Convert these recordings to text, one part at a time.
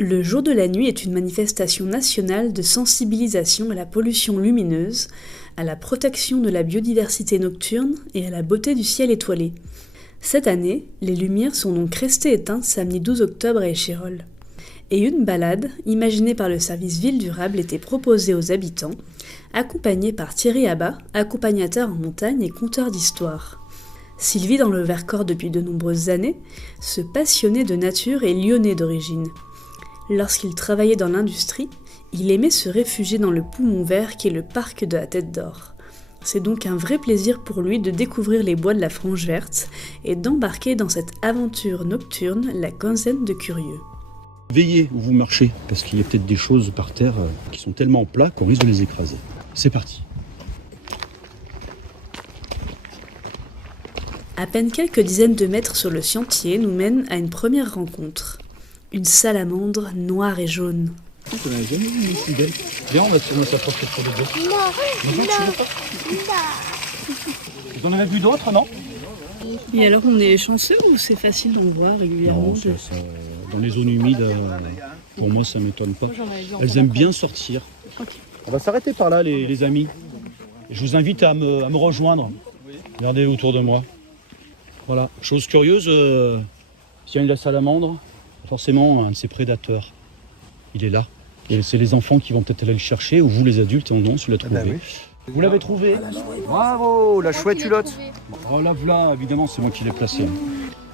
Le jour de la nuit est une manifestation nationale de sensibilisation à la pollution lumineuse, à la protection de la biodiversité nocturne et à la beauté du ciel étoilé. Cette année, les lumières sont donc restées éteintes samedi 12 octobre à Échirolles. Et une balade, imaginée par le service Ville Durable, était proposée aux habitants, accompagnée par Thierry Abba, accompagnateur en montagne et conteur d'histoire. S'il vit dans le Vercors depuis de nombreuses années, ce passionné de nature est lyonnais d'origine. Lorsqu'il travaillait dans l'industrie, il aimait se réfugier dans le poumon vert qui est le parc de la Tête d'Or. C'est donc un vrai plaisir pour lui de découvrir les bois de la Frange Verte et d'embarquer dans cette aventure nocturne la quinzaine de curieux. Veillez où vous marchez, parce qu'il y a peut-être des choses par terre qui sont tellement plats qu'on risque de les écraser. C'est parti. À peine quelques dizaines de mètres sur le sentier nous mènent à une première rencontre. Une salamandre noire et jaune. Tu n'as jamais vu une aussi belle. Viens, on va s'approcher pour les deux. Non. Vous en avez vu d'autres, non? Et alors on est chanceux ou c'est facile d'en voir régulièrement? Non, ça, dans les zones humides, pour moi ça ne m'étonne pas. Elles aiment bien sortir. On va s'arrêter par là les amis. Je vous invite à me rejoindre. Regardez autour de moi. Voilà, chose curieuse, s'il y a une la salamandre, forcément un de ses prédateurs, il est là. Et c'est les enfants qui vont peut-être aller le chercher, ou vous les adultes, on se l'a trouvé. Ben oui. Vous l'avez trouvé? Bravo, la chouette hulotte. Oh là, voilà, évidemment, c'est moi qui l'ai placée.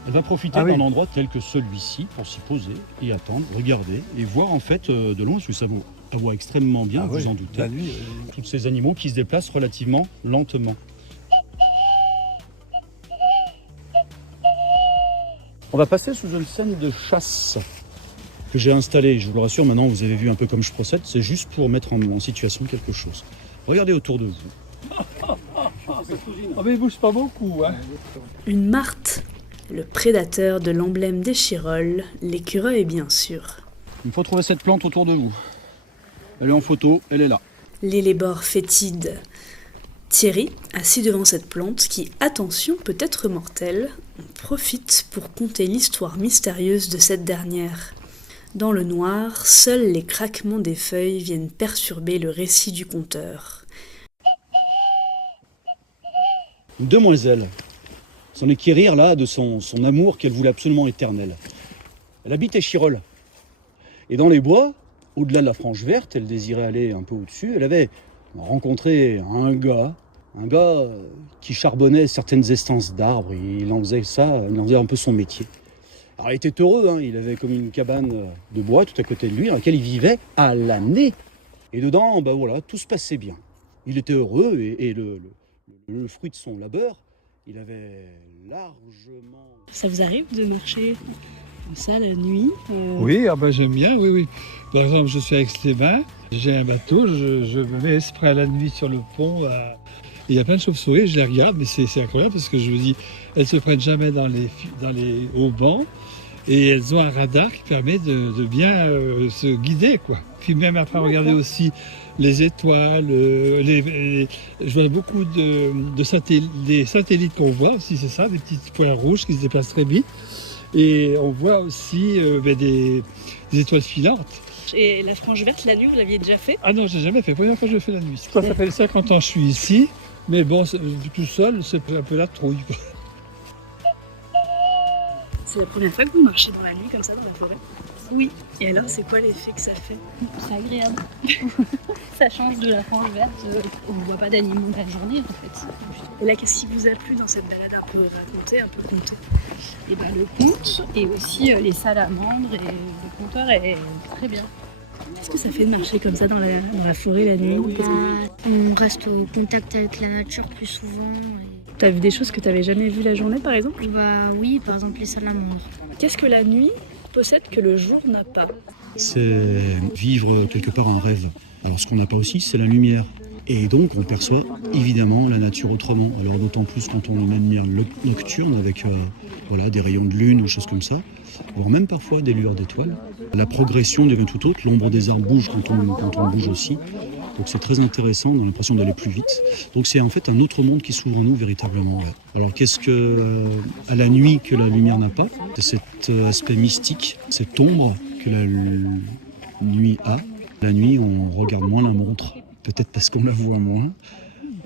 Elle va profiter d'un endroit tel que celui-ci pour s'y poser et attendre, regarder et voir en fait de loin, parce que ça voit extrêmement bien, vous en doutez, tous ces animaux qui se déplacent relativement lentement. On va passer sous une scène de chasse que j'ai installée. Je vous le rassure, maintenant vous avez vu un peu comme je procède. C'est juste pour mettre en situation quelque chose. Regardez autour de vous. Ah mais il bouge pas beaucoup, hein. Une martre, le prédateur de l'emblème d'Échirolles, l'écureuil bien sûr. Il faut trouver cette plante autour de vous. Elle est en photo, elle est là. L'élébore fétide. Thierry, assis devant cette plante qui, attention, peut être mortelle, en profite pour conter l'histoire mystérieuse de cette dernière. Dans le noir, seuls les craquements des feuilles viennent perturber le récit du conteur. Une demoiselle s'en est quérir là de son amour qu'elle voulait absolument éternel. Elle habite Échirolles. Et dans les bois, au-delà de la Frange Verte, elle désirait aller un peu au-dessus. Elle avait rencontré un gars qui charbonnait certaines essences d'arbres. Il en faisait un peu son métier. Alors il était heureux, il avait comme une cabane de bois tout à côté de lui, dans laquelle il vivait à l'année. Et dedans, tout se passait bien. Il était heureux et le fruit de son labeur, il avait largement... Ça vous arrive de marcher comme ça la nuit Oui, j'aime bien, oui. Par exemple, je suis à Aix-les-Bains, j'ai un bateau, je me mets exprès à la nuit sur le pont. Il y a plein de chauves-souris, je les regarde, mais c'est incroyable parce que je me dis, elles ne se prennent jamais dans les haubans et elles ont un radar qui permet de bien se guider, quoi. Puis même après, regarder aussi les étoiles, je vois beaucoup des satellites qu'on voit aussi, c'est ça, des petits points rouges qui se déplacent très vite. Et on voit aussi des étoiles filantes. Et la Frange Verte, la nuit, vous l'aviez déjà fait? Ah non, j'ai jamais fait. Première fois que je fais la nuit. Ça fait 50 ans que je suis ici. Mais bon, tout seul, c'est un peu la trouille, quoi. C'est la première fois que vous marchez dans la nuit comme ça dans la forêt? Oui. Et alors, c'est quoi l'effet que ça fait? C'est agréable. Ça change de la Frange Verte. On ne voit pas d'animaux la journée, en fait. Et là, qu'est-ce qui vous a plu dans cette balade? Un peu raconter, un peu compter? Et le conte et aussi les salamandres et le conteur est très bien. Qu'est-ce que ça fait de marcher comme ça dans la forêt la nuit? On reste au contact avec la nature plus souvent. T'as vu des choses que t'avais jamais vues la journée, par exemple? Oui, par exemple les salamandres. Qu'est-ce que la nuit possède que le jour n'a pas? C'est vivre quelque part un rêve. Alors ce qu'on n'a pas aussi, c'est la lumière. Et donc on perçoit évidemment la nature autrement. Alors d'autant plus quand on a une lumière nocturne avec des rayons de lune ou choses comme ça, voire même parfois des lueurs d'étoiles. La progression devient tout autre, l'ombre des arbres bouge quand on bouge aussi. Donc c'est très intéressant, on a l'impression d'aller plus vite. Donc c'est en fait un autre monde qui s'ouvre en nous véritablement. Alors qu'est-ce que à la nuit que la lumière n'a pas? C'est cet aspect mystique, cette ombre que la nuit a. La nuit, on regarde moins la montre, peut-être parce qu'on la voit moins.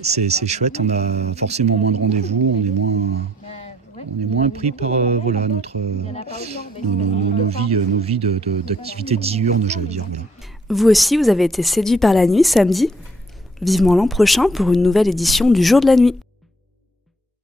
C'est chouette, on a forcément moins de rendez-vous, on est moins pris par nos vies d'activités diurnes, je veux dire. Voilà. Vous aussi, vous avez été séduit par la nuit samedi ? Vivement l'an prochain pour une nouvelle édition du Jour de la nuit.